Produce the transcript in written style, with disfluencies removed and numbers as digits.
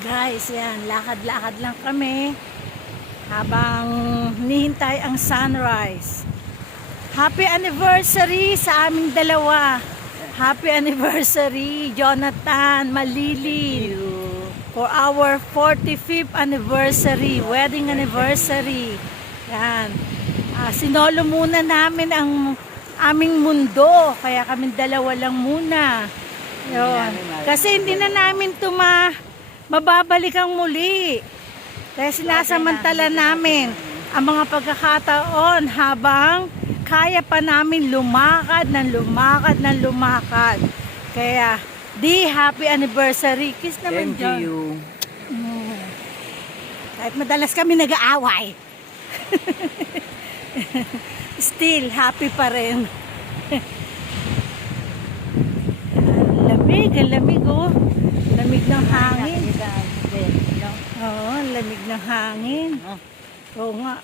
Guys, yan, lakad-lakad lang kami habang hinihintay ang sunrise. Happy anniversary sa aming dalawa. Happy anniversary, Jonathan Malili, for our 45th anniversary, wedding anniversary. Yan. Sinolo muna namin ang aming mundo, kaya kami dalawa lang muna. Yun. Kasi hindi na namin mababalikan muli. Kaya sinasamantala namin ang mga pagkakataon habang kaya pa namin lumakad ng lumakad. Kaya, happy anniversary. Kiss naman dyan. Thank you. Kahit madalas kami nag-aaway. Still, happy pa rin. Ang lamig oh. Lamig ng hangin. Oo, lamig ng hangin. Oo nga.